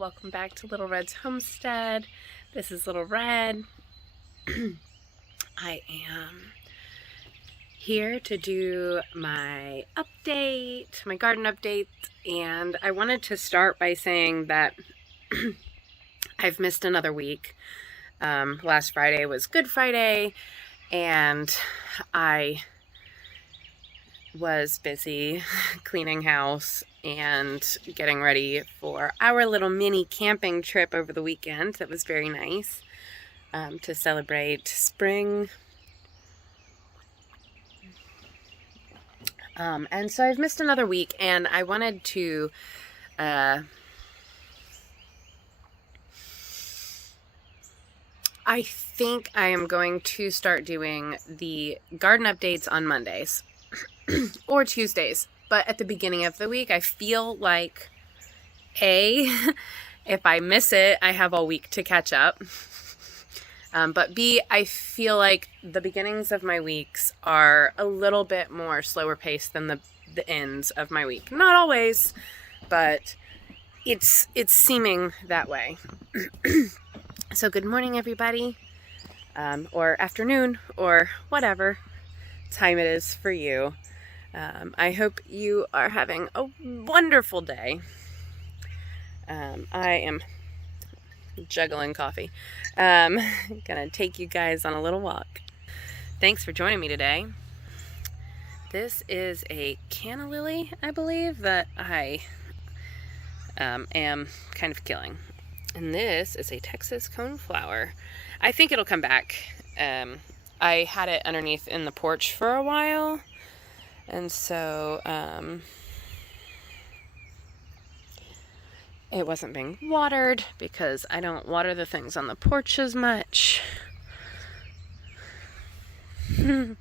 Welcome back to Little Red's Homestead. This is Little Red. I am here to do my update, my garden update, and I wanted to start by saying that I've missed another week. Last Friday was Good Friday, and I was busy cleaning house and getting ready for our little mini camping trip over the weekend. That was very nice to celebrate spring. And so I've missed another week, and I wanted to I think I am going to start doing the garden updates on Mondays or Tuesdays, but at the beginning of the week. I feel like if I miss it, I have all week to catch up. But B, I feel like the beginnings of my weeks are a little bit more slower paced than the ends of my week. Not always, but it's seeming that way. So good morning, everybody, or afternoon, or whatever time it is for you. I hope you are having a wonderful day. I am juggling coffee. Gonna take you guys on a little walk. Thanks for joining me today. This is a canna lily, I believe, that I am kind of killing. And this is a Texas coneflower. I think it'll come back. I had it underneath in the porch for a while, and so it wasn't being watered because I don't water the things on the porch as much. There's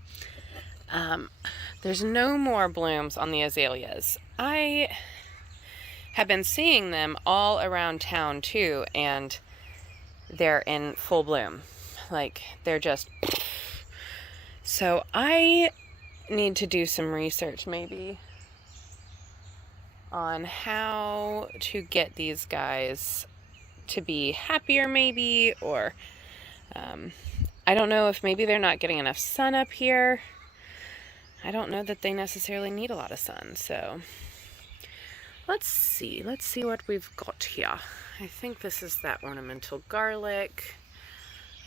no more blooms on the azaleas. I have been seeing them all around town too, and they're in full bloom. Like, they're just... So I need to do some research maybe on how to get these guys to be happier maybe, or I don't know if maybe they're not getting enough sun up here. I don't know that they necessarily need a lot of sun, so let's see what we've got here. I think this is that ornamental garlic.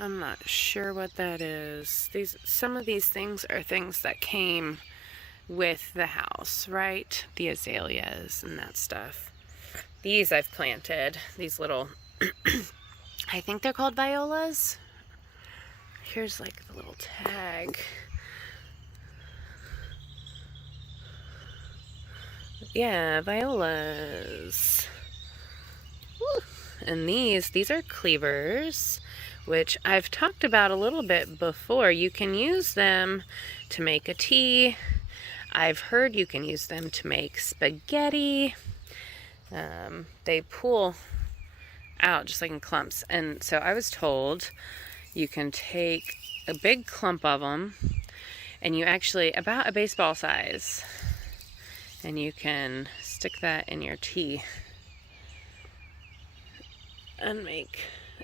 I'm not sure what that is. Some of these things are things that came with the house, right? The azaleas and that stuff. These I've planted. These little, I think they're called violas. Here's like the little tag. Yeah, violas. Woo. And these are cleavers, which I've talked about a little bit before. You can use them to make a tea. I've heard you can use them to make spaghetti. They pull out just like in clumps. And so I was told you can take a big clump of them, and you actually, about a baseball size, and you can stick that in your tea and make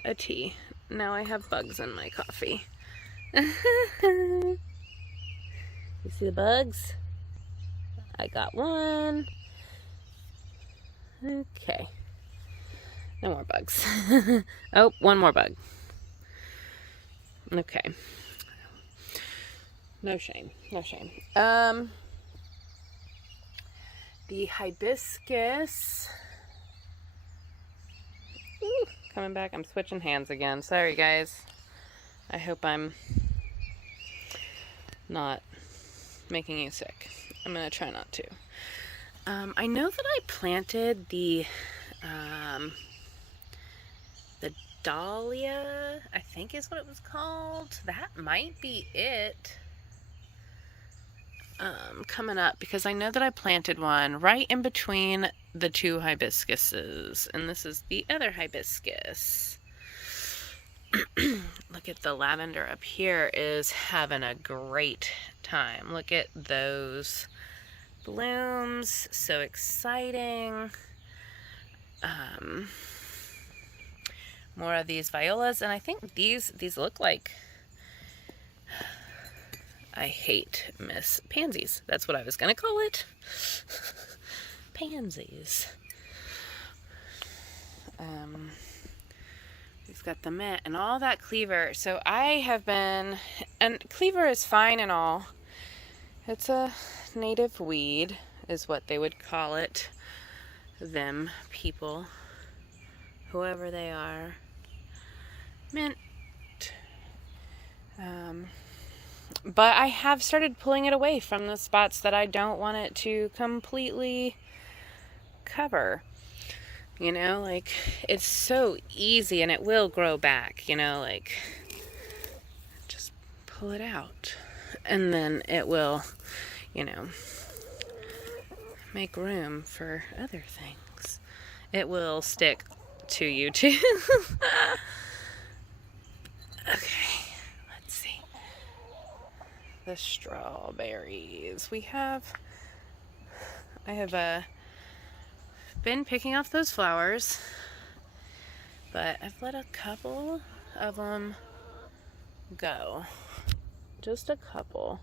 a tea. Now I have bugs in my coffee. You see the bugs? I got one. Okay. No more bugs. Oh, one more bug. Okay. No shame. No shame. The hibiscus. Ooh, coming back. I'm switching hands again. Sorry, guys. I hope I'm not making you sick. I'm going to try not to. I know that I planted the dahlia, I think is what it was called. That might be it. Coming up, because I know that I planted one right in between the two hibiscuses, and this is the other hibiscus. Look at the lavender up here is having a great time. Look at those blooms, so exciting. more of these violas, and I think these look like, I hate Miss Pansies. That's what I was gonna call it. Pansies. We've got the mint and all that cleaver. So I have been, and cleaver is fine and all. It's a native weed, is what they would call it. Them people, whoever they are. Mint. But I have started pulling it away from the spots that I don't want it to completely cover. You know, like, it's so easy and it will grow back, you know, like, just pull it out. And then it will, you know, make room for other things. It will stick to you too. Okay, let's see. The strawberries. I have been picking off those flowers, but I've let a couple of them go. Just a couple.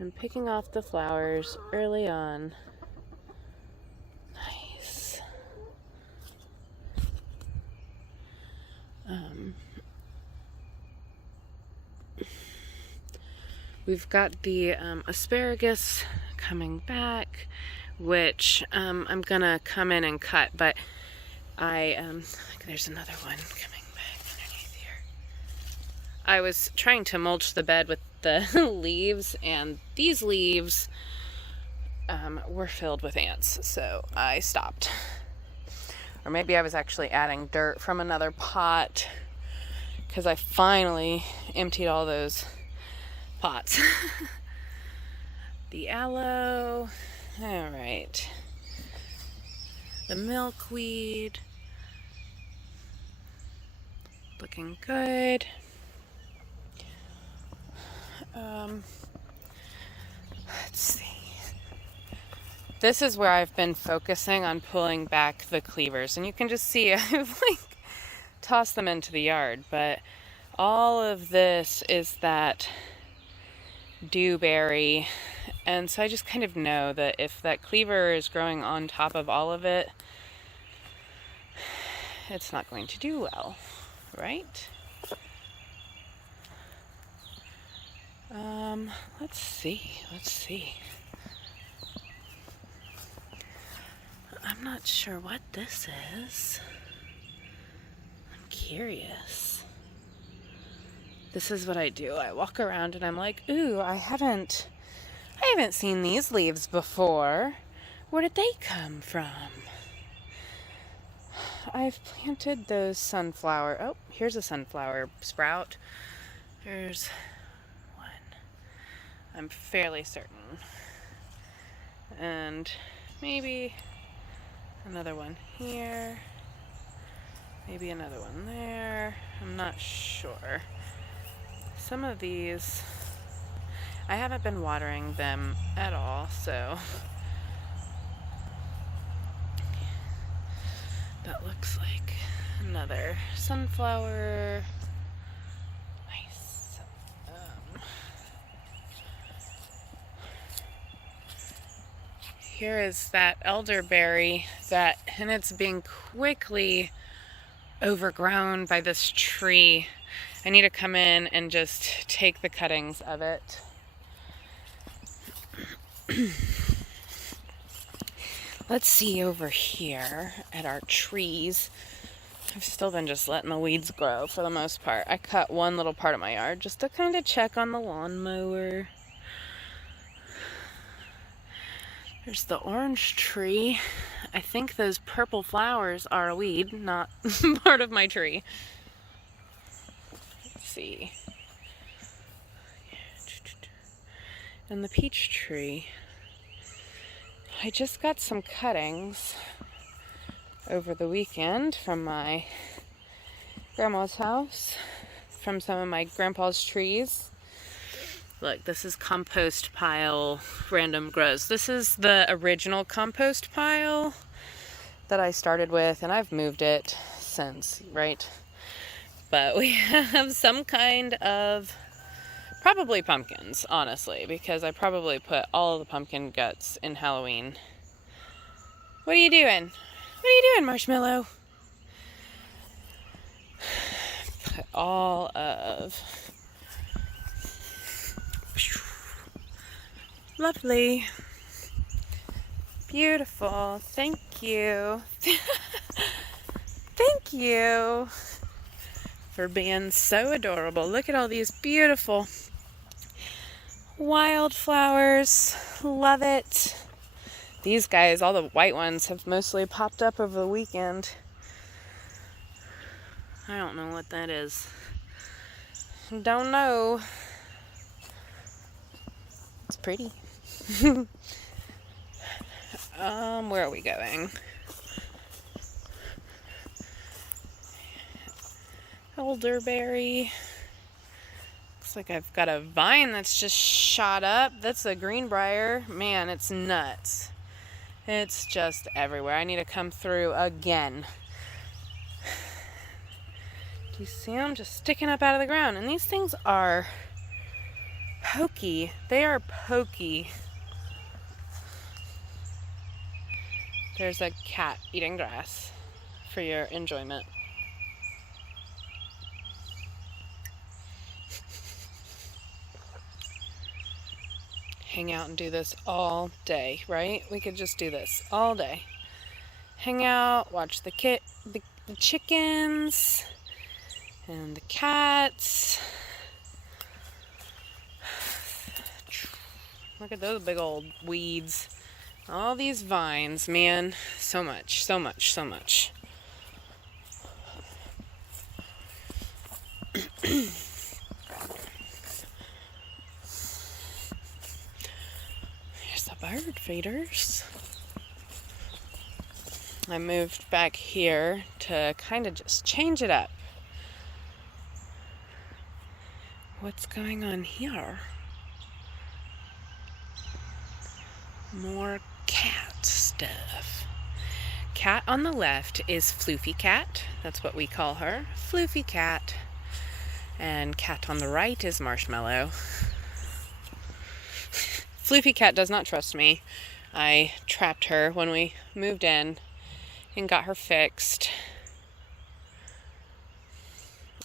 I'm picking off the flowers early on. Nice. We've got the asparagus coming back, which I'm gonna come in and cut, but there's another one coming back underneath here. I was trying to mulch the bed with the leaves, and these leaves were filled with ants, so I stopped. Or maybe I was actually adding dirt from another pot, because I finally emptied all those pots. The aloe. All right. The milkweed. Looking good. Let's see. This is where I've been focusing on pulling back the cleavers, and you can just see I've like tossed them into the yard, but all of this is that dewberry, and so I just kind of know that if that cleaver is growing on top of all of it, it's not going to do well, right? Let's see. I'm not sure what this is. I'm curious. This is what I do. I walk around and I'm like, ooh, I haven't seen these leaves before. Where did they come from? I've planted those sunflower. Oh, here's a sunflower sprout. There's one. I'm fairly certain. And maybe another one here. Maybe another one there. I'm not sure. Some of these, I haven't been watering them at all, so that looks like another sunflower. Nice. Here is that elderberry and it's being quickly overgrown by this tree. I need to come in and just take the cuttings of it. Let's see over here at our trees. I've still been just letting the weeds grow for the most part. I cut one little part of my yard just to kind of check on the lawnmower. There's the orange tree. I think those purple flowers are a weed, not part of my tree. See. And the peach tree. I just got some cuttings over the weekend from my grandma's house, from some of my grandpa's trees. Look, this is compost pile random grows. This is the original compost pile that I started with, and I've moved it sense, right? But we have some kind of, probably pumpkins, honestly, because I probably put all of the pumpkin guts in Halloween. What are you doing? What are you doing, Marshmallow? Put all of... Lovely. Beautiful. Thank you. Thank you for being so adorable. Look at all these beautiful wildflowers. Love it. These guys, all the white ones, have mostly popped up over the weekend. I don't know what that is. Don't know. It's pretty. Where are we going? Elderberry. Looks like I've got a vine that's just shot up. That's a greenbrier. Man, it's nuts. It's just everywhere. I need to come through again. Do you see them just sticking up out of the ground? And these things are pokey. They are pokey. There's a cat eating grass for your enjoyment. Hang out and do this all day, right? We could just do this all day. Hang out, watch the chickens and the cats. Look at those big old weeds. All these vines, man. So much, so much, so much. Here's the bird feeders. I moved back here to kind of just change it up. What's going on here? More cat stuff. Cat on the left is Floofy Cat. That's what we call her. Floofy Cat. And cat on the right is Marshmallow. Floofy Cat does not trust me. I trapped her when we moved in and got her fixed.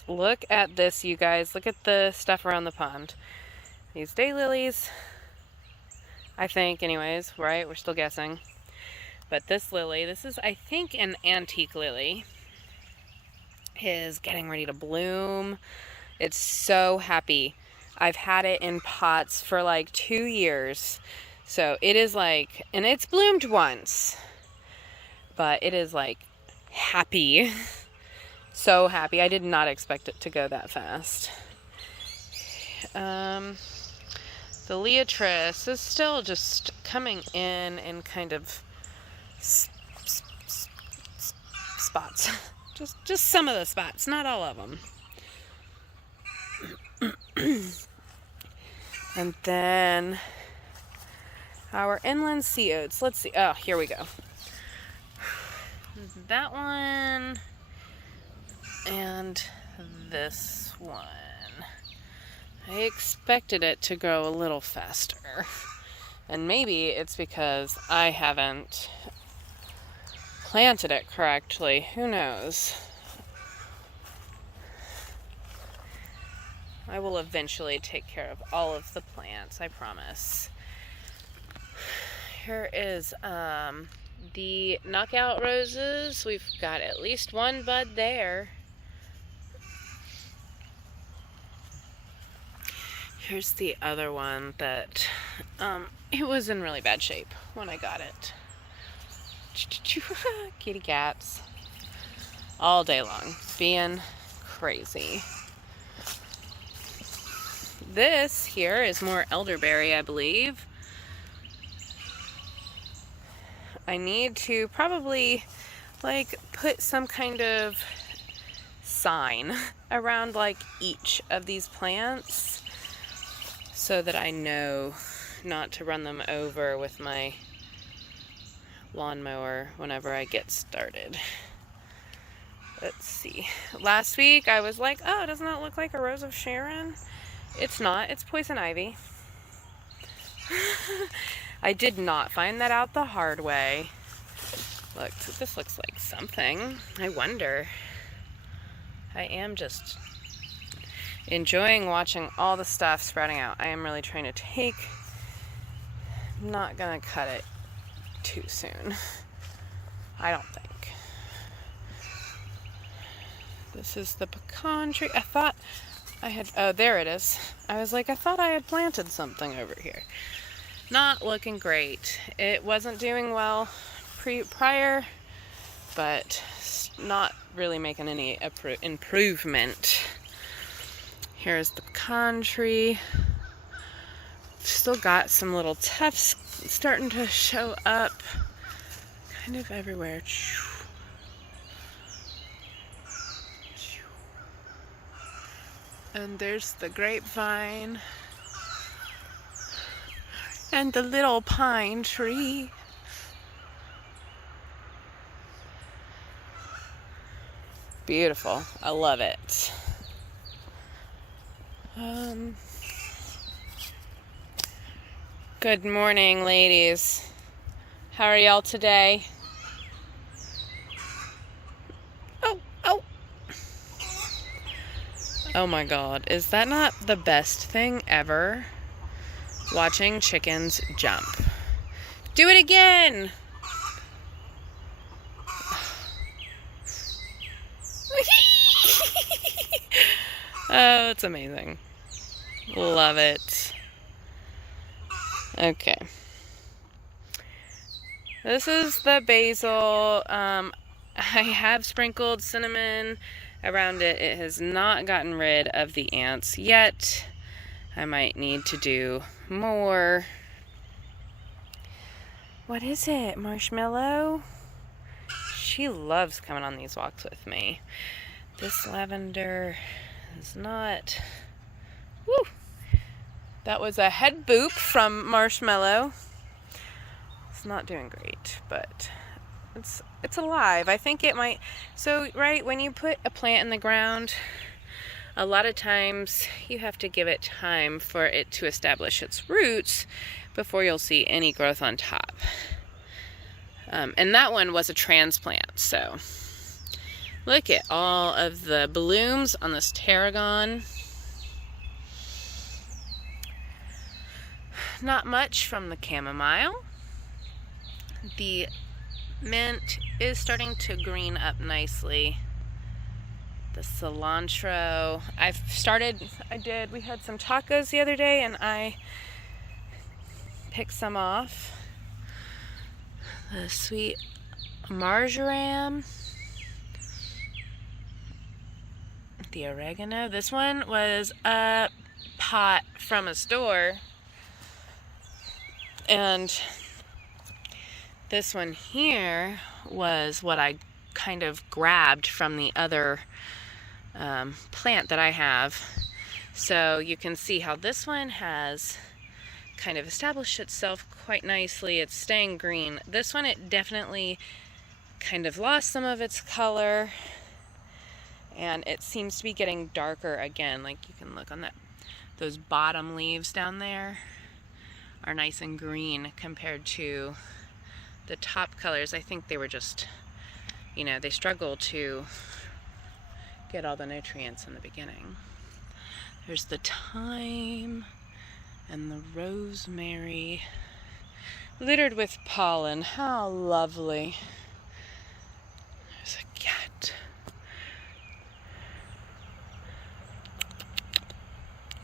Look at this, you guys. Look at the stuff around the pond. These daylilies, I think, anyways, right? We're still guessing. But this lily, this is, I think, an antique lily, is getting ready to bloom. It's so happy. I've had it in pots for like 2 years. So it is like, and it's bloomed once, but it is like happy. So happy. I did not expect it to go that fast. The Leatrice is still just coming in kind of spots. Just some of the spots, not all of them. And then our inland sea oats. Let's see. Oh, here we go. That one and this one. I expected it to grow a little faster. And maybe it's because I haven't planted it correctly. Who knows? I will eventually take care of all of the plants, I promise. Here is the knockout roses. We've got at least one bud there. Here's the other one that it was in really bad shape when I got it. Kitty cats all day long, being crazy. This here is more elderberry, I believe. I need to probably like put some kind of sign around like each of these plants so that I know not to run them over with my lawnmower whenever I get started. Let's see. Last week I was like, oh, doesn't that look like a Rose of Sharon? It's not. It's poison ivy. I did not find that out the hard way. Look, this looks like something. I wonder. I am just enjoying watching all the stuff sprouting out. I am really trying to take. I'm not gonna cut it too soon. I don't think. This is the pecan tree. I thought I had, oh, there it is. I was like, I thought I had planted something over here. Not looking great. It wasn't doing well prior, but not really making any improvement. Here's the pecan tree. Still got some little tufts starting to show up kind of everywhere. And there's the grapevine and the little pine tree. Beautiful. I love it. Good morning, ladies. How are y'all today? Oh my God, is that not the best thing ever? Watching chickens jump. Do it again! Oh, it's amazing. Love it. Okay. This is the basil. I have sprinkled cinnamon around it. It has not gotten rid of the ants yet. I might need to do more. What is it? Marshmallow? She loves coming on these walks with me. This lavender is not... Woo! That was a head boop from Marshmallow. It's not doing great, but it's alive. I think it might... So, right, when you put a plant in the ground, a lot of times you have to give it time for it to establish its roots before you'll see any growth on top. And that one was a transplant, so look at all of the blooms on this tarragon. Not much from the chamomile. The mint is starting to green up nicely. The cilantro, we had some tacos the other day and I picked some off. The sweet marjoram. The oregano. This one was a pot from a store. And this one here was what I kind of grabbed from the other plant that I have. So you can see how this one has kind of established itself quite nicely. It's staying green. This one, it definitely kind of lost some of its color and it seems to be getting darker again. Like you can look on that, those bottom leaves down there are nice and green compared to the top colors. I think they were just, they struggle to get all the nutrients in the beginning. There's the thyme and the rosemary littered with pollen. How lovely. There's a cat.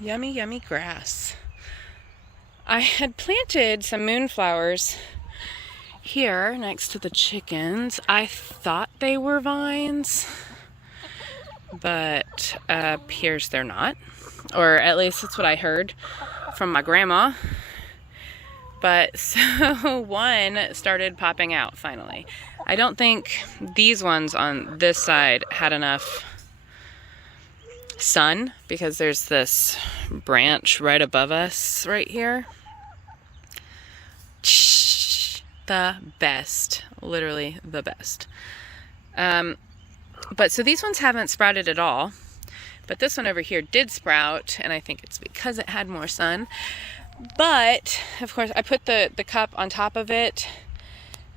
Yummy, yummy grass. I had planted some moonflowers here next to the chickens. I thought they were vines, but appears they're not. Or at least that's what I heard from my grandma. But so one started popping out finally. I don't think these ones on this side had enough sun because there's this branch right above us right here. The best, literally the best. But so these ones haven't sprouted at all. But this one over here did sprout, and I think it's because it had more sun. But, of course, I put the cup on top of it,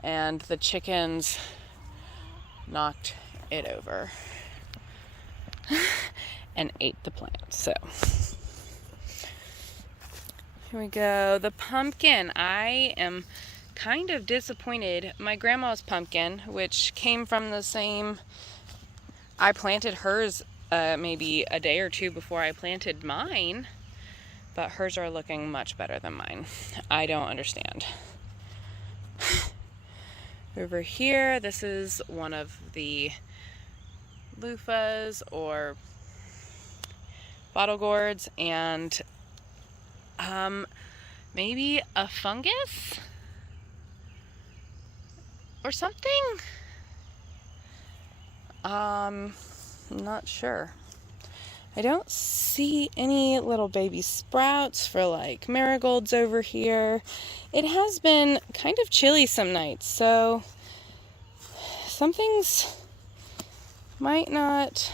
and the chickens knocked it over and ate the plant. So, here we go. The pumpkin. I am kind of disappointed. My grandma's pumpkin, which came from the same... I planted hers maybe a day or two before I planted mine, but hers are looking much better than mine. I don't understand. Over here, this is one of the loofahs or bottle gourds, and maybe a fungus or something. Not sure. I don't see any little baby sprouts for like marigolds over here. It has been kind of chilly some nights, so some things might not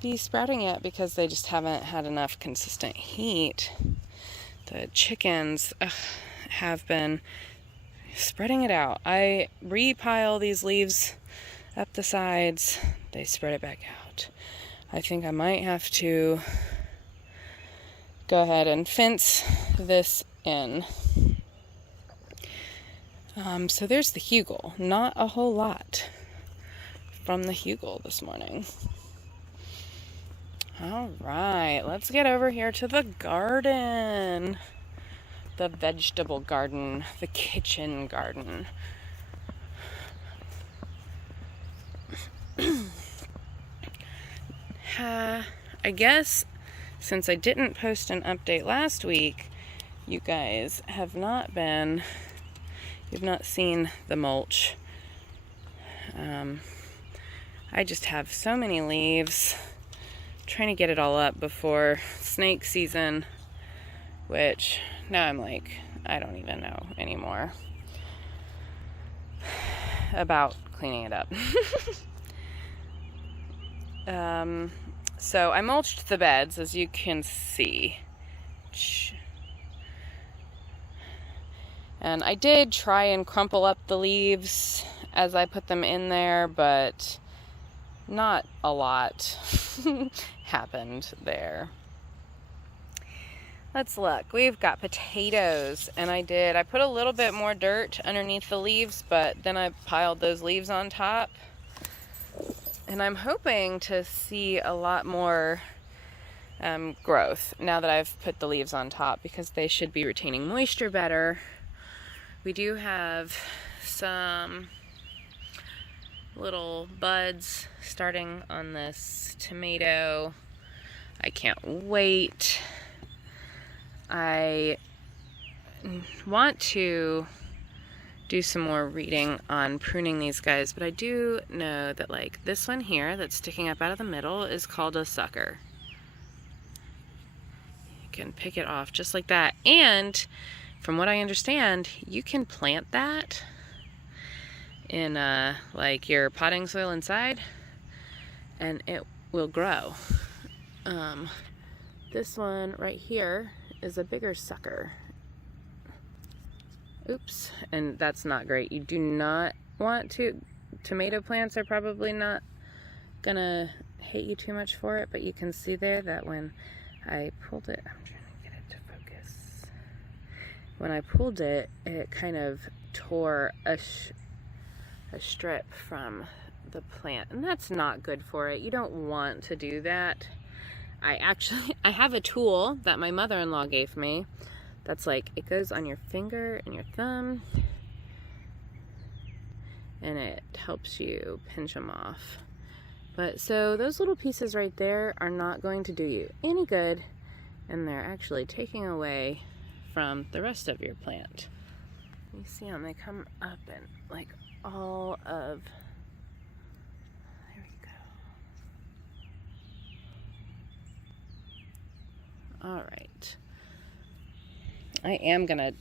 be sprouting yet because they just haven't had enough consistent heat. The chickens have been spreading it out. I repile these leaves up the sides, they spread it back out. I think I might have to go ahead and fence this in. So there's the hugel. Not a whole lot from the hugel this morning. All right, let's get over here to the garden. The vegetable garden, the kitchen garden. I guess since I didn't post an update last week, you guys have not you've not seen the mulch. I just have so many leaves, trying to get it all up before snake season, which now I'm like, I don't even know anymore about cleaning it up. So I mulched the beds, as you can see. And I did try and crumple up the leaves as I put them in there, but not a lot happened there. Let's look. We've got potatoes, and I put a little bit more dirt underneath the leaves, but then I piled those leaves on top. And I'm hoping to see a lot more growth now that I've put the leaves on top, because they should be retaining moisture better. We do have some little buds starting on this tomato. I can't wait. I want to do some more reading on pruning these guys, but I do know that like this one here that's sticking up out of the middle is called a sucker. You can pick it off just like that, and from what I understand, you can plant that in like your potting soil inside and it will grow. This one right here is a bigger sucker. Oops, and that's not great. You do not want to, tomato plants are probably not gonna hate you too much for it, but you can see there that when I pulled it, I'm trying to get it to focus. When I pulled it, it kind of tore a strip from the plant, and that's not good for it. You don't want to do that. I have a tool that my mother-in-law gave me that's like, it goes on your finger and your thumb, and it helps you pinch them off. But so those little pieces right there are not going to do you any good, and they're actually taking away from the rest of your plant. You see them, they come up and like all of, there we go. All right. I am gonna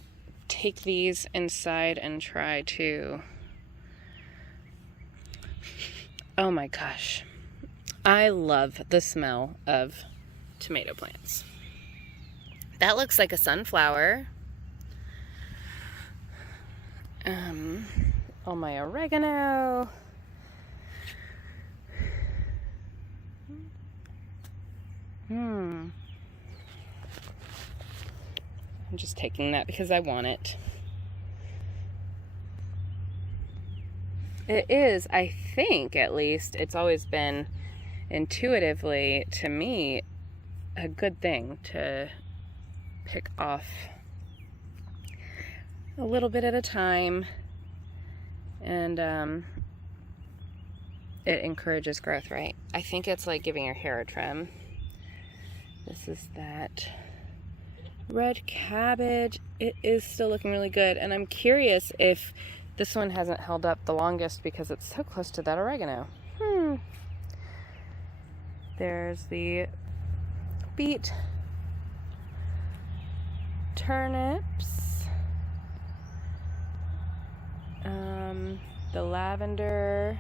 take these inside and try to Oh my gosh. I love the smell of tomato plants. That looks like a sunflower. All my oregano. I'm just taking that because I want it. It is, I think at least, it's always been intuitively to me a good thing to pick off a little bit at a time, and it encourages growth, right? I think it's like giving your hair a trim. This is that red cabbage. It is still looking really good, and I'm curious if this one hasn't held up the longest because it's so close to that oregano. There's the beet, turnips, the lavender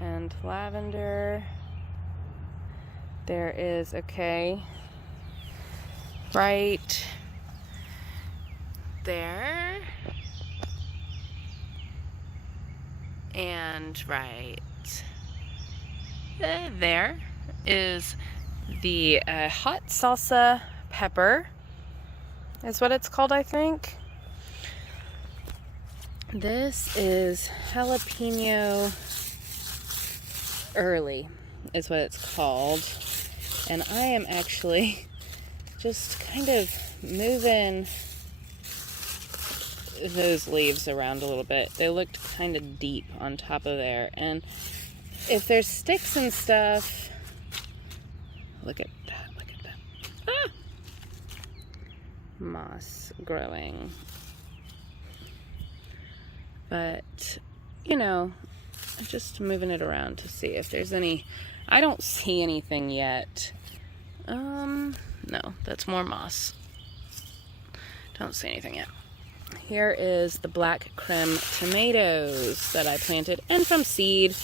and lavender. There is, okay, right there and right there is the hot salsa pepper is what it's called, I think. This is jalapeno early is what it's called, and I am actually just kind of moving those leaves around a little bit. They looked kind of deep on top of there, and if there's sticks and stuff, look at that, moss growing. But, you know, I'm just moving it around to see if there's any. I don't see anything yet. No, that's more moss. Don't see anything yet. Here is the black creme tomatoes that I planted, and from seed.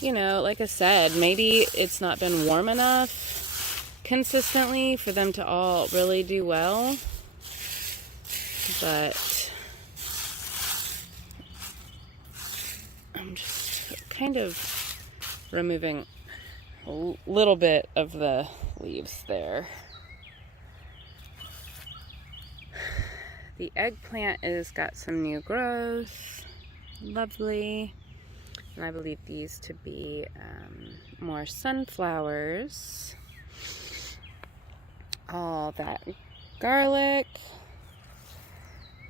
You know, like I said, maybe it's not been warm enough consistently for them to all really do well, but I'm just kind of removing a little bit of the leaves there. The eggplant is got some new growth. Lovely. And I believe these to be more sunflowers. All that garlic.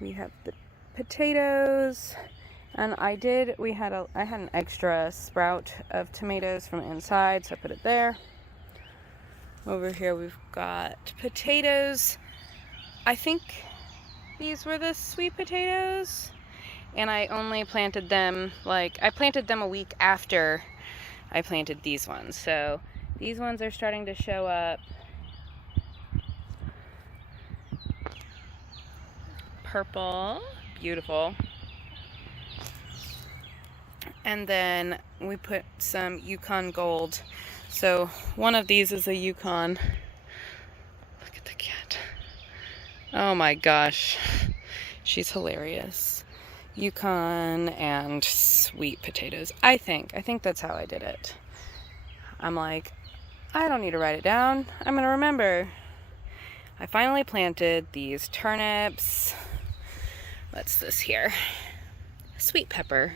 We have the potatoes. And I had an extra sprout of tomatoes from the inside, so I put it there. Over here we've got potatoes. I think these were the sweet potatoes. And I only planted them, I planted them a week after I planted these ones. So these ones are starting to show up. Purple, beautiful. And then we put some Yukon Gold. So one of these is a Yukon. Look at the cat. Oh my gosh. She's hilarious. Yukon and sweet potatoes. I think that's how I did it. I'm like, I don't need to write it down. I'm going to remember. I finally planted these turnips. What's this here? Sweet pepper.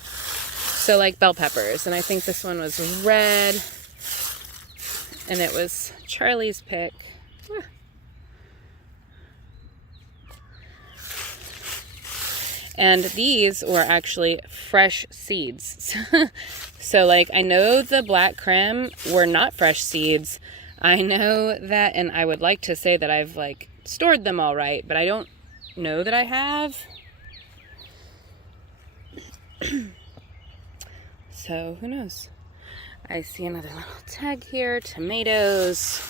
So like bell peppers. And I think this one was red. And it was Charlie's pick. And these were actually fresh seeds. So I know the black creme were not fresh seeds. I know that, and I would like to say that I've stored them all right, but I don't know that I have. So who knows? I see another little tag here. Tomatoes.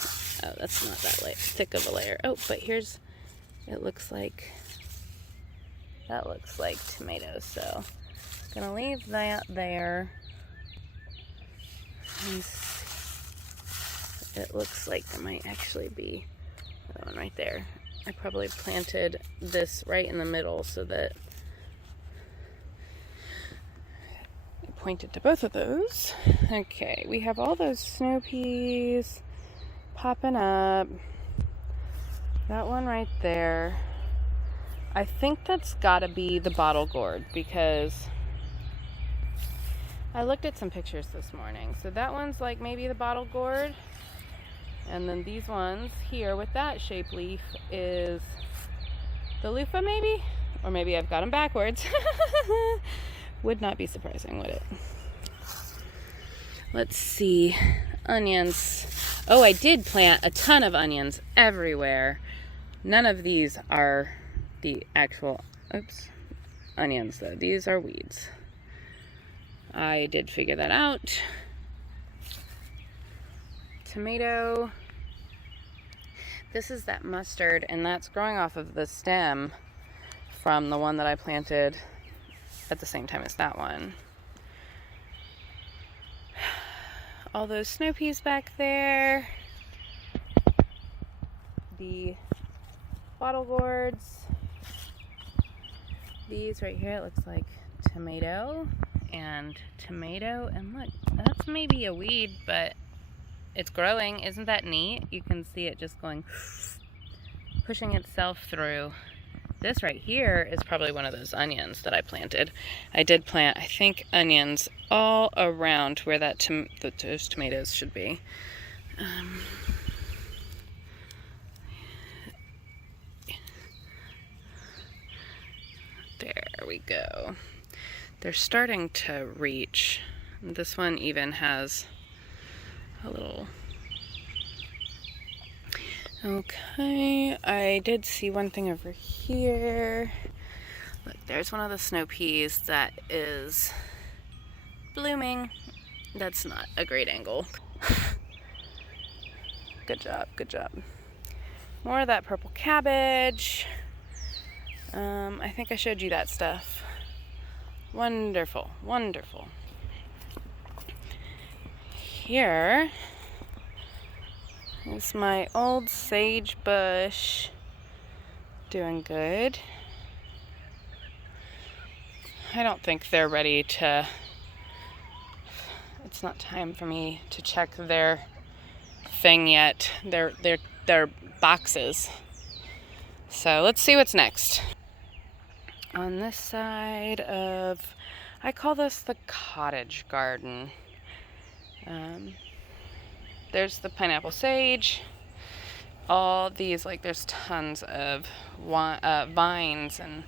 Oh, that's not that thick of a layer. Oh, but here's, it looks like, that looks like tomatoes, so I'm Gonna leave that there. It looks like there might actually be that one right there. I probably planted this right in the middle so that I pointed to both of those. Okay, we have all those snow peas popping up. That one right there. I think that's gotta be the bottle gourd because I looked at some pictures this morning. So that one's like maybe the bottle gourd. And then these ones here with that shaped leaf is the loofah maybe? Or maybe I've got them backwards. Would not be surprising, would it? Let's see. Onions. Oh, I did plant a ton of onions everywhere. None of these are the actual, onions though. These are weeds. I did figure that out. Tomato. This is that mustard, and that's growing off of the stem from the one that I planted at the same time as that one. All those snow peas back there. The bottle gourds. These right here, it looks like tomato and tomato. And look, that's maybe a weed, but it's growing. Isn't that neat? You can see it just going, pushing itself through. This right here is probably one of those onions that I planted. I did plant, I think, onions all around where that those tomatoes should be. There we go. They're starting to reach. This one even has a little. Okay, I did see one thing over here. Look, there's one of the snow peas that is blooming. That's not a great angle. Good job, good job. More of that purple cabbage. I think I showed you that stuff. Wonderful, wonderful. Here is my old sage bush. Doing good. I don't think they're ready to, it's not time for me to check their thing yet. They're boxes. So let's see what's next. On this side of, I call this the cottage garden. There's the pineapple sage. All these, like, there's tons of vines and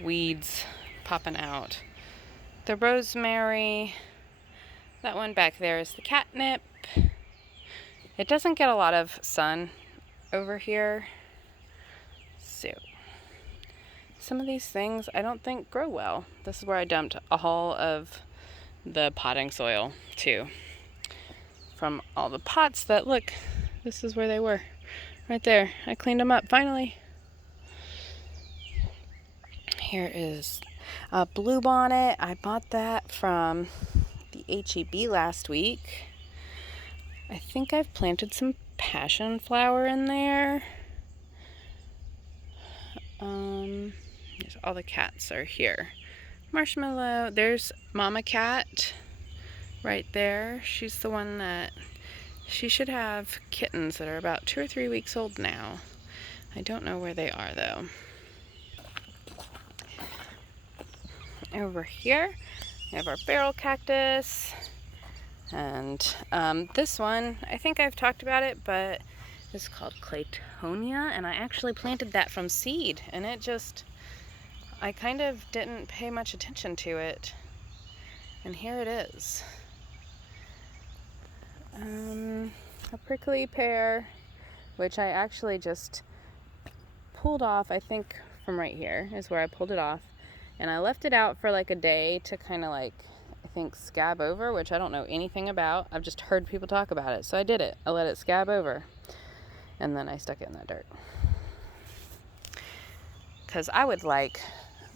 weeds popping out. The rosemary. That one back there is the catnip. It doesn't get a lot of sun over here. So some of these things I don't think grow well. This is where I dumped all of the potting soil too. From all the pots that, look, this is where they were. Right there. I cleaned them up finally. Here is a bluebonnet. I bought that from the HEB last week. I think I've planted some passion flower in there. All the cats are here. Marshmallow. There's Mama Cat right there. She's the one that, she should have kittens that are about 2 or 3 weeks old now. I don't know where they are though. Over here we have our barrel cactus. And this one, I think I've talked about it, but it's called Claytonia, and I actually planted that from seed, and it just, I kind of didn't pay much attention to it, and here it is. A prickly pear, which I actually just pulled off, I think from right here is where I pulled it off, and I left it out for like a day to kind of like, I think, scab over, which I don't know anything about. I've just heard people talk about it, so I did it. I let it scab over, and then I stuck it in that dirt. Because I would like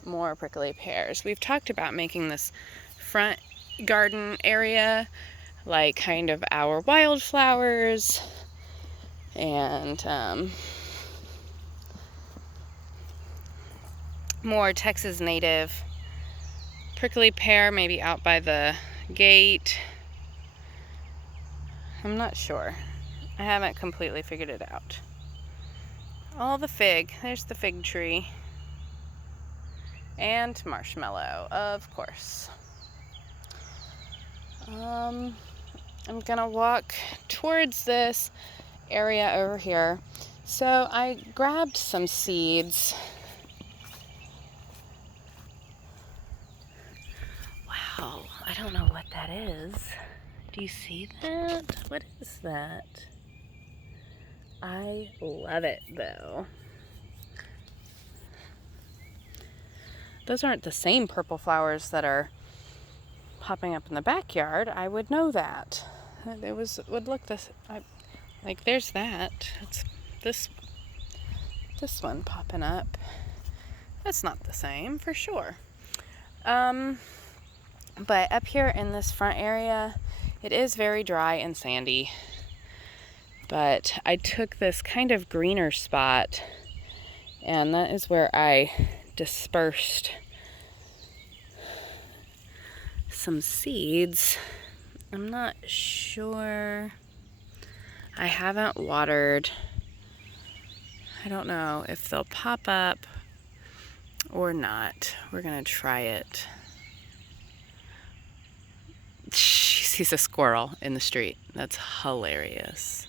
more prickly pears. We've talked about making this front garden area like kind of our wildflowers and more Texas native prickly pear, maybe out by the gate. I'm not sure. I haven't completely figured it out. Oh, the fig. There's the fig tree. And marshmallow, of course. I'm gonna walk towards this area over here. So I grabbed some seeds. Wow, I don't know what that is. Do you see that? What is that? I love it though. Those aren't the same purple flowers that are popping up in the backyard. I would know that. It would look this like there's that. It's this one popping up. That's not the same for sure. But up here in this front area, it is very dry and sandy. But I took this kind of greener spot, and that is where I dispersed some seeds. I'm not sure. I haven't watered. I don't know if they'll pop up or not. We're gonna try it. She sees a squirrel in the street. That's hilarious.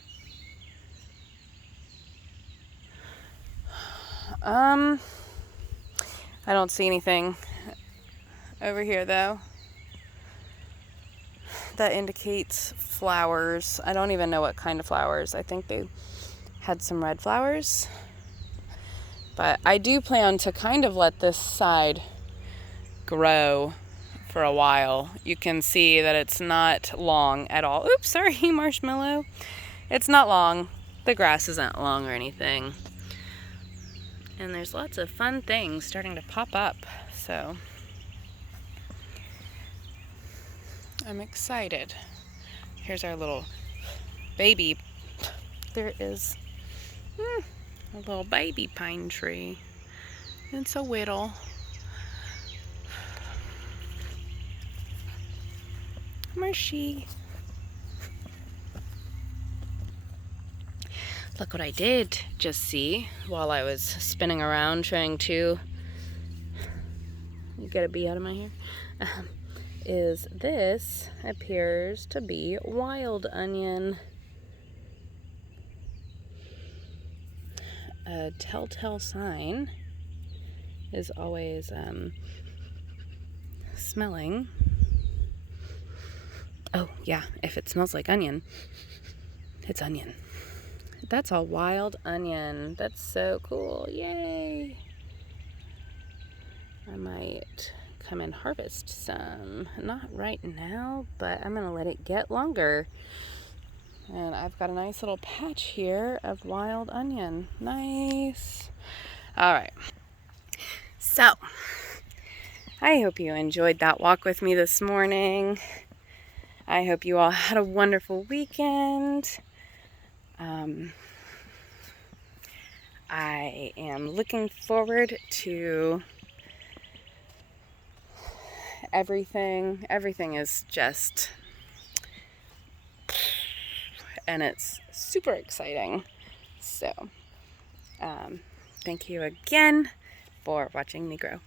I don't see anything over here though that indicates flowers. I don't even know what kind of flowers. I think they had some red flowers. But I do plan to kind of let this side grow for a while. You can see that it's not long at all. Oops, sorry, marshmallow. It's not long. The grass isn't long or anything. And there's lots of fun things starting to pop up. So I'm excited. Here's our little baby. There is a little baby pine tree. It's a whittle. Mushy. Look what I did just see while I was spinning around trying to get a bee out of my hair. Is this appears to be wild onion. A telltale sign is always smelling. Oh yeah, if it smells like onion, it's onion. That's a wild onion. That's so cool. Yay! I might come and harvest some. Not right now, but I'm going to let it get longer. And I've got a nice little patch here of wild onion. Nice. All right. So, I hope you enjoyed that walk with me this morning. I hope you all had a wonderful weekend. I am looking forward to everything. Everything is just, and it's super exciting. So, thank you again for watching me grow.